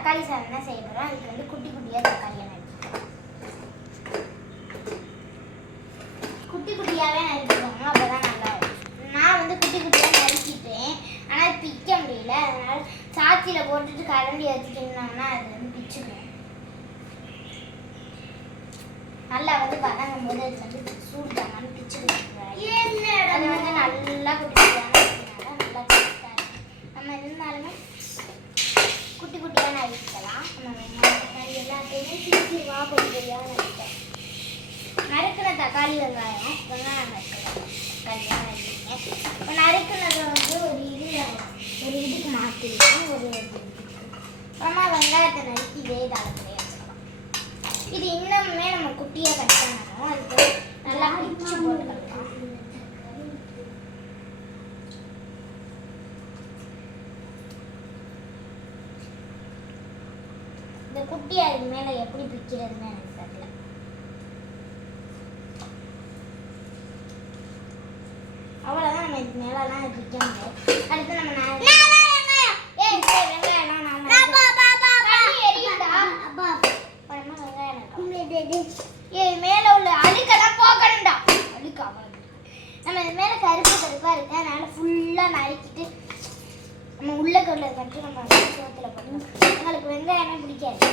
தக்காளி சாதம் தான் செய்ய போகிறோம். அதுக்கு வந்து குட்டி குட்டியாக தக்காளியை நறுக்கிக்கலாம். குட்டி குட்டியாகவே நறுக்கிக்கோங்க, அப்போ தான் நல்லா இருக்கும். நான் வந்து குட்டி குட்டியாக நறுக்கிட்டேன், ஆனால் பிக்க முடியல. அதனால் சாத்தியில் போட்டுட்டு கரண்டி வச்சுக்கிட்டோம்னா அது வந்து பிச்சுக்கணும். நல்லா வந்து வதங்கும் போது அது வந்து சூடு தாங்கன்னு பிச்சுக்கணும். அது வந்து நல்லா குட்டி குட்டியாக நறுக்கினால நல்லா டேஸ்ட்டாக இருக்கும். நம்ம இருந்தாலுமே குட்டி குட்டியாக நறுக்கலாம். நம்ம வெங்காயம் தக்காளி எல்லாத்தையுமே சீக்கிரமாக பொடி பொடியாக நறுக்கலாம். நறுக்கிற தக்காளி வெங்காயம் நறுக்கலாம். தக்காளியாக நறுக்கிங்க. இப்போ நறுக்கினதை வந்து ஒரு இதுக்கு மாற்றிக்கலாம். அப்புறமா வெங்காயத்தை நறுக்கி இதே தளத்திலே வச்சுக்கலாம். இது இன்னுமே நம்ம குட்டியாக கட் பண்ணணும். அதுக்கு நல்லா பிச்சு போட்டுக்கலாம். இந்த குட்டியா இது மேலே எப்படி பிக்கிறதுன்னு எனக்கு தெரியல. அவ்வளோதான், நம்ம இதுக்கு மேலெல்லாம் பிக்க முடியாது. அடுத்து நம்ம மேல உள்ள அழுக்கெல்லாம் போக்கணும்டா. அழுக்கு அவ்வளவு நம்ம இது மேல கருப்பு கருப்பா இருக்கு. அதனால ஃபுல்லா நறுக்கிட்டு நம்ம உள்ளக்குள்ள கட்டு நம்ம சோத்துல போடணும். எங்களுக்கு வெங்காயமே பிடிக்காது,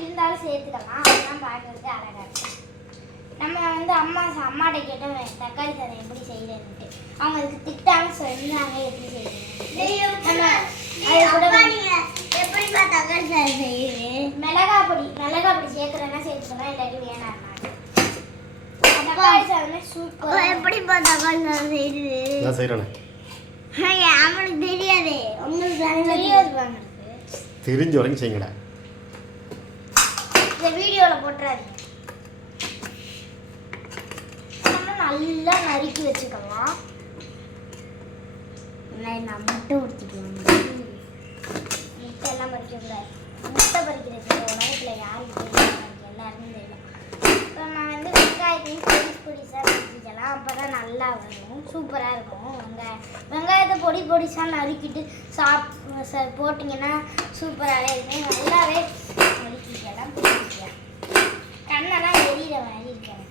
இருந்தாலும் சேர்த்துக்கலாம். அதெல்லாம் பார்க்கறதுக்கு அழகா இருக்கும். நம்ம வந்து அம்மாட்ட கேட்டோம் தக்காளி சாதம் எப்படி செய்யறதுன்ட்டு. அவங்க அதுக்கு திட்டாம சொன்னாங்க எப்படி செய்யறது. எப்படிப்பா தக்காளி சாதம் செய்யுது? மிளகா பொடி சேர்க்கறதுனா சேர்த்துக்கலாம், இல்லாட்டி வேணாம். தக்காளி சாதம் சூப்பர். எப்படிப்பா தக்காளி சாதம் செய்யுது? நான் செய்றேன். அவனுக்கு தெரியாது, உங்களுக்கு தெரியாது. வாங்க தெரிஞ்ச வரைக்கும் செய்யுங்கடா. இந்த வீடியோவில் போட்டுறாதீங்க. நல்லா நறுக்கி வச்சுக்கலாம். நான் முட்டை உடுத்திக்கலாம். முட்டை எல்லாம் பறிக்கக்கூடாது. முட்டை பறிக்கிறது உலகத்தில் யாருக்கு தெரியும்? எல்லாருமே தெரியும். இப்போ நான் வந்து வெங்காயத்தையும் பொடிசாக நறுக்கிக்கலாம். அப்போ தான் நல்லா வரும், சூப்பராக இருக்கும். வெங்காயத்தை பொடிசாக நறுக்கிட்டு போட்டிங்கன்னா சூப்பராகவே இருக்கும். நல்லாவே நறுக்கிக்கலாம். பிடிக்கலாம். கண்ணெல்லாம் வெளியில மாதிரி இருக்கேன்.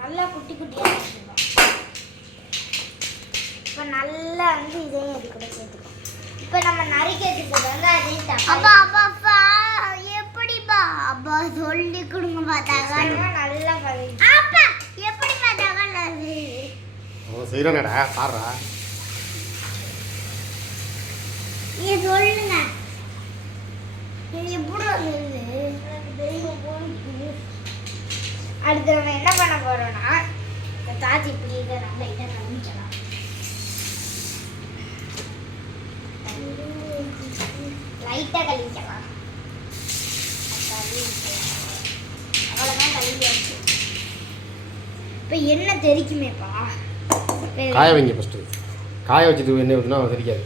நல்லா குட்டி குட்டியாக நறுக்கிக்கலாம். இப்போ நல்லா வந்து இதையும் இது கூட சேர்த்துக்கலாம். இப்போ நம்ம நறுக்கி வச்சுருக்க வெங்காயத்தையும் எப்படிப்பா அப்பா சொல்லி கொடுங்க பார்த்தாங்க. நல்லா அப்பா எப்படி பார்த்தாங்க அவன் செய்கிறானடா பாடுறா. நீ சொல்லுங்க இது எப்படி வந்தது? அடுத்து நம்ம என்ன பண்ண போறோம்னா தாச்சி இப்படி இதை நல்லா இதை கழிச்சலாம். லைட்டாக கழிக்கலாம். அவ்வளோதான் கழிஞ்சாச்சு. இப்போ எண்ணெய் தெரிக்குமேப்பா. காய வைங்க ஃபஸ்ட்டு. காய வச்சுட்டு எண்ணெய் ஊற்றினா தெரிக்காது.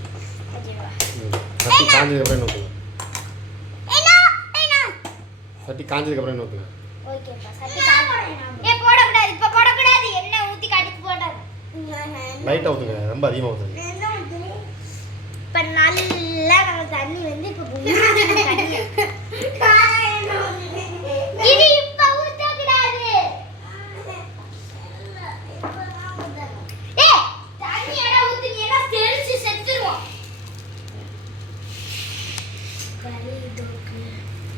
சட்டி காஞ்சதுக்கப்புறம் என்ன ஊற்றுங்க. சட்டி காஞ்சதுக்கப்புறம் என்ன ஊற்றுங்க. ஓகேப்பா. சட்டி போடக்கூடாது. இப்போ போடக்கூடாது. எண்ணெய் ஊற்றி கடிச்சு போடாது. லைட்டாக ஊற்றுங்க, ரொம்ப அதிகமாக ஊற்றுங்க. இப்போ நல்லா நம்ம தண்ணி வந்து இப்போ இது இப்போ ஊற்றக்கூடாது. தண்ணி எல்லாம் ஊற்றினீங்கன்னா தெரிச்சு செத்துருவோம்.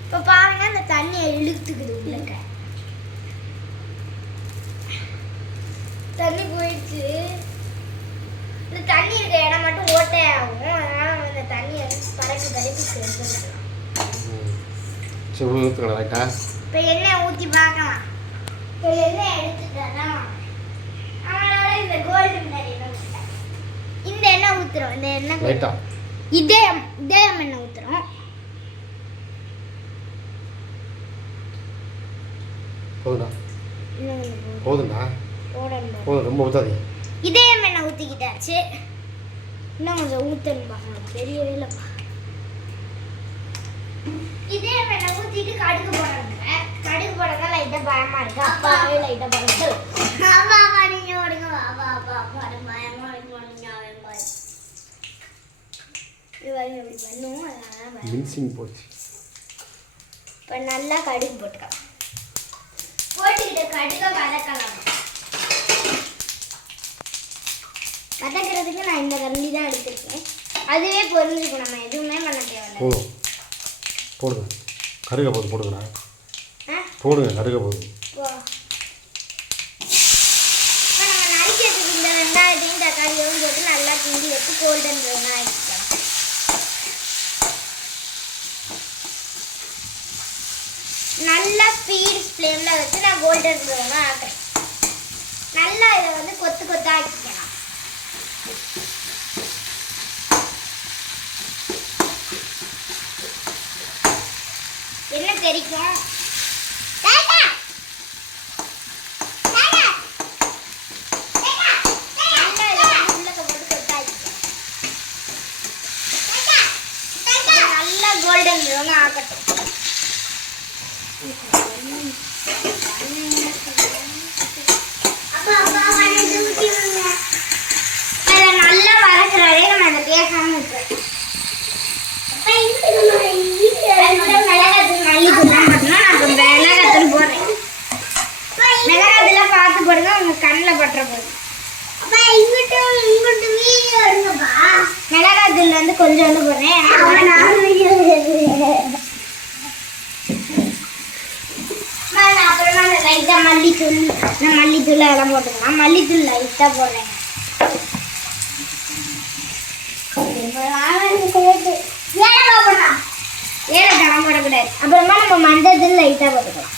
இப்போ பாருங்க அந்த தண்ணியை இழுத்துக்குது உள்ளக்க. தண்ணி போயிடுச்சு. இந்த தண்ணி இருக்க இடம் மட்டும் ஓட்டையாகும். அதனால நம்ம இந்த தண்ணியை பறக்கி சேர்த்துக்கலாம். சரி ஊற்றுங்களா ரைட்டா. இப்போ எண்ணெய் ஊற்றி பார்க்கலாம். இப்போ எண்ணெய் எடுத்துட்டோம். அவனோட இந்த கோல்டன் இந்த எண்ணெய் ஊற்றுறோம். இந்த எண்ணெய் ரைட்டா இதே எண்ணெய் ஊற்றுறோம். போதுண்டா போதுண்டா போடணும். போதும், ரொம்ப ஊற்றாதீங்க. இதே எண்ணெய் ஊற்றிக்கிட்டாச்சு. இன்னும் கொஞ்சம் ஊற்றணும்பா, தெரியவே இல்லைப்பா. இதே எண்ணெய் ஊற்றிட்டு கடுகு போடணுங்க. கடுகு போடங்க லைட்டாக பயமாக இருக்குது. அப்பாவே லைட்டாக பயமாக. ஆமாப்பா நீங்கள் ஓடுங்க. அப்பா பயமாக இருக்கு. பாருங்க இப்படி பண்ணுவோம். அதனால மின்சிங் போச்சு. இப்போ நல்லா கடுகு போட்டுக்கலாம். போட்டுக்கிட்ட கடுகை வதக்கலாம். வதக்கிறதுக்கு நான் இந்த கரண்டி தான் எடுத்துருக்கேன். அதுவே பொரிஞ்சுக்கும். நம்ம எதுவுமே பண்ண தேவையில்லை. போடுங்க கருக போது போடுங்கண்ணா. போடுங்க கருக போது. நம்ம நறுக்கிறதுக்கு இந்த வெங்காயத்தையும் தக்காளியும் போட்டு நல்லா கிண்டி வச்சு கோல்டன் ப்ரௌன் ஆகிக்கலாம். நல்லா ஸ்பீட் ஃப்ளேமில் வச்சு நான் கோல்டன் ப்ரௌனாக ஆக்குறேன். நல்லா இதை வந்து கொத்து கொத்தாக ஆக்கிக்கலாம். என்ன தெரிக்கும் நல்லா கோல்டன் ப்ரௌன் ஆகட்டும். நல்லா வதக்குற வரையும் நம்ம அதை பேசாம விட்டுறோம். மிளகாத்தூள் போடுறேன். மிளகாத்தூள பார்த்து போடுங்க, உங்க கண்ணில் பட்டுற போகுது. மிளகாத்தூள் வந்து கொஞ்சம் போடுறேன். அப்புறமா லைட்டா மல்லித்தூள், நான் மல்லித்தூள் எல்லாம் போட்டுக்கலாம். மல்லித்தூள் லைட்டா போடுறேன். ஏலக்காய் போடக்கூடாது. அப்புறமா நம்ம மஞ்சள் லைட்டாக போட்டுக்கலாம்.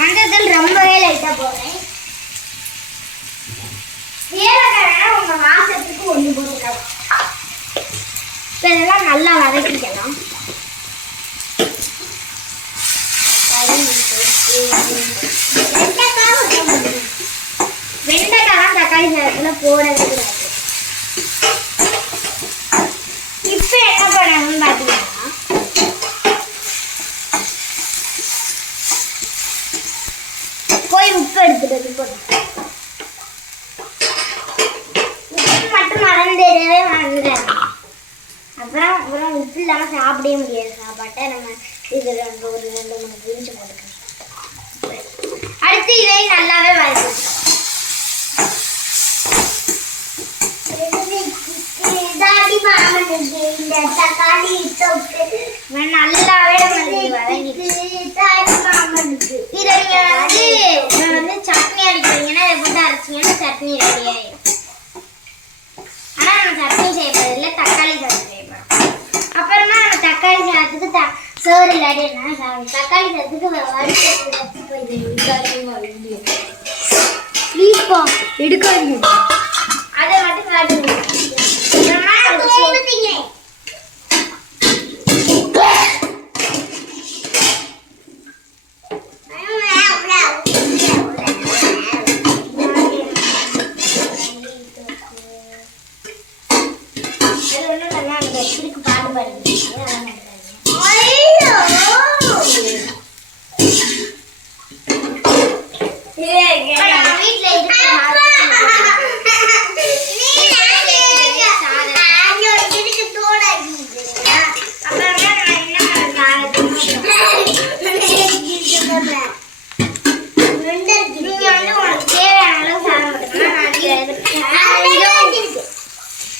மஞ்சள் ரொம்பவே லைட்டாக போடுறேன். ஏலக்காய் உங்கள் வாசத்துக்கு ஒன்று போட்டுக்கலாம். இப்போ இதெல்லாம் நல்லா வதக்கிக்கலாம். வெண்டைக்காய் தக்காளி சாதத்தில் போடவே கூடாது. இப்போ என்ன பண்ணணும்னு பார்த்தீங்கன்னா போய் உப்பு எடுத்துட்டு போட்டு உப்பு மட்டும் மறந்துடவே மறந்துடாது. அப்புறம் உப்பு இல்லாமல் சாப்பிடவே முடியாது. சாப்பாட்டை நம்ம இது ஒரு 2-3 பிரிஞ்சு போட்டுக்கணும். அடுத்து இதையும் நல்லாவே வதக்கிக்கலாம். இந்த தக்காளி நல்லாவே வதங்கிட்டு இதை நீங்க வந்து சட்னி அரைக்கிறீங்கன்னா இதை போட்டு அரைச்சிங்கன்னா சட்னி ரெடி ஆயிடும். ஆனா நம்ம சட்னி செய்யப்படுறதில்ல, தக்காளி சாதம் செய்யப்படும். அப்புறமா நம்ம தக்காளி சாதத்துக்கு சோறு இல்லாட்டி என்ன சாப்பிடும். தக்காளி சாதத்துக்கு ப்ளீஸ்ப்பா எடுக்காதீங்க, அதை மட்டும் காட்டுங்க.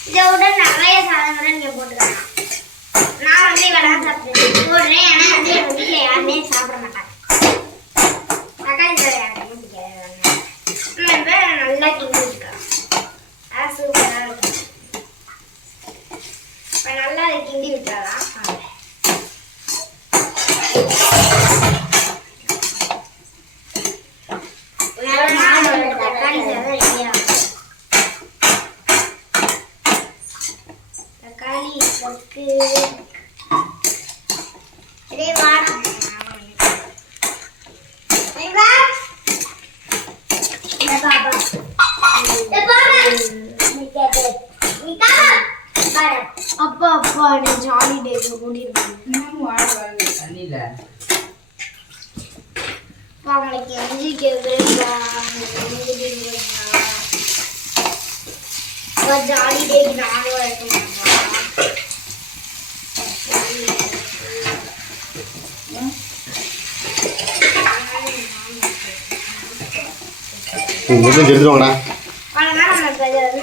இதோட நிறைய சாதங்களை நீங்க போட்டுக்கலாம். நான் வந்து இவெல்லாம் போடுறேன். ஏன்னா வந்து எங்க வீட்டுல யாருமே சாப்பிட மாட்டாங்க. தக்காளி சாதம் யாருமே பிடிக்காது. நல்லா கிண்டி வச்சுக்கலாம். சூப்பரா இருக்கும். இப்ப நல்லா அதை கிண்டி விட்டுறலாம். தக்காளி சாதம் ரெடியா தக்காளி இருக்கு. இதே வாடம் அப்பா அப்பா ஜாலி டே அவங்களுக்கு எஞ்சிக்கு ஜாலி டே நானும் இருக்க மாட்டோம். கொஞ்சம் தெரிஞ்சுவாங்கடா. அவ்வளோதான் நம்ம இப்போ இதை வந்து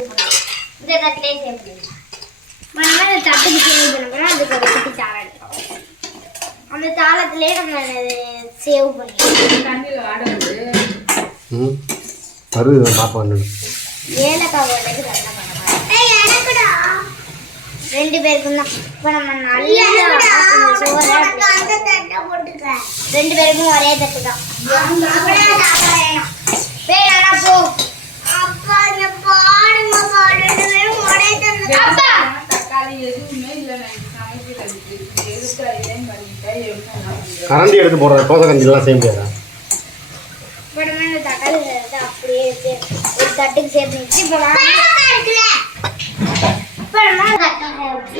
இந்த தட்டிலே சேவ் பண்ணிடலாம். நம்ம இந்த தட்டுக்கு சேவ் பண்ணோம்னா அதுக்கு ஒரு குட்டி தாளம் எடுத்துக்கோம். அந்த தாளத்திலே நம்ம சேவ் பண்ணிடலாம். பருவு பார்ப்போம். ஏலக்காய் போடுறதுக்கு நல்லா பண்ணலாம். 2 பேருக்கும் தான். இப்போ நம்ம நல்லா சோறை 2 பேருக்கும் ஒரே தட்டு தான். வேணா போ. அப்பா இங்க பாருங்க ஒரே தட்டு. அப்பா கரண்டி எடுத்து போடுற தோசை கஞ்சிலாம் செய்ய முடியாதா? இப்போ நம்ம இந்த தக்காளி அப்படியே ஒரு தட்டுக்கு சேர்த்து இப்போ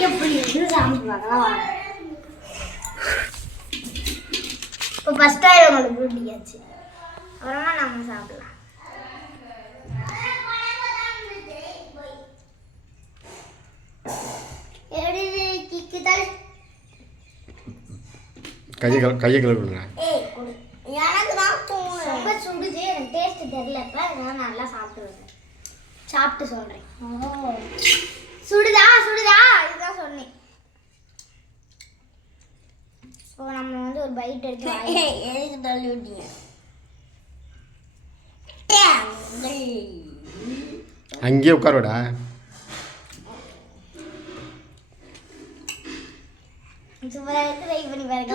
எப்படி இருந்து சாப்பிடுவாங்க. இப்போ ஃபர்ஸ்ட் டைம் உங்களுக்கு ஊட்டியாச்சு, அப்புறமா நம்ம சாப்பிடலாம். கையை கழுவுங்க. எனக்கு தான் ரொம்ப சுடுது, எனக்கு டேஸ்ட் தெரியல. இப்போ நான் நல்லா சாப்பிடுவேன். சாப்பிட்டு சொல்கிறேன். சுடுதா சுடுதா இதுதான் சொன்னேன். இப்போ நம்ம வந்து ஒரு பைட் எடுத்து எதுக்கு தள்ளி விட்டீங்க? அங்கேயே உட்காருடா. சூப்பராக ட்ரை பண்ணி பாருங்க.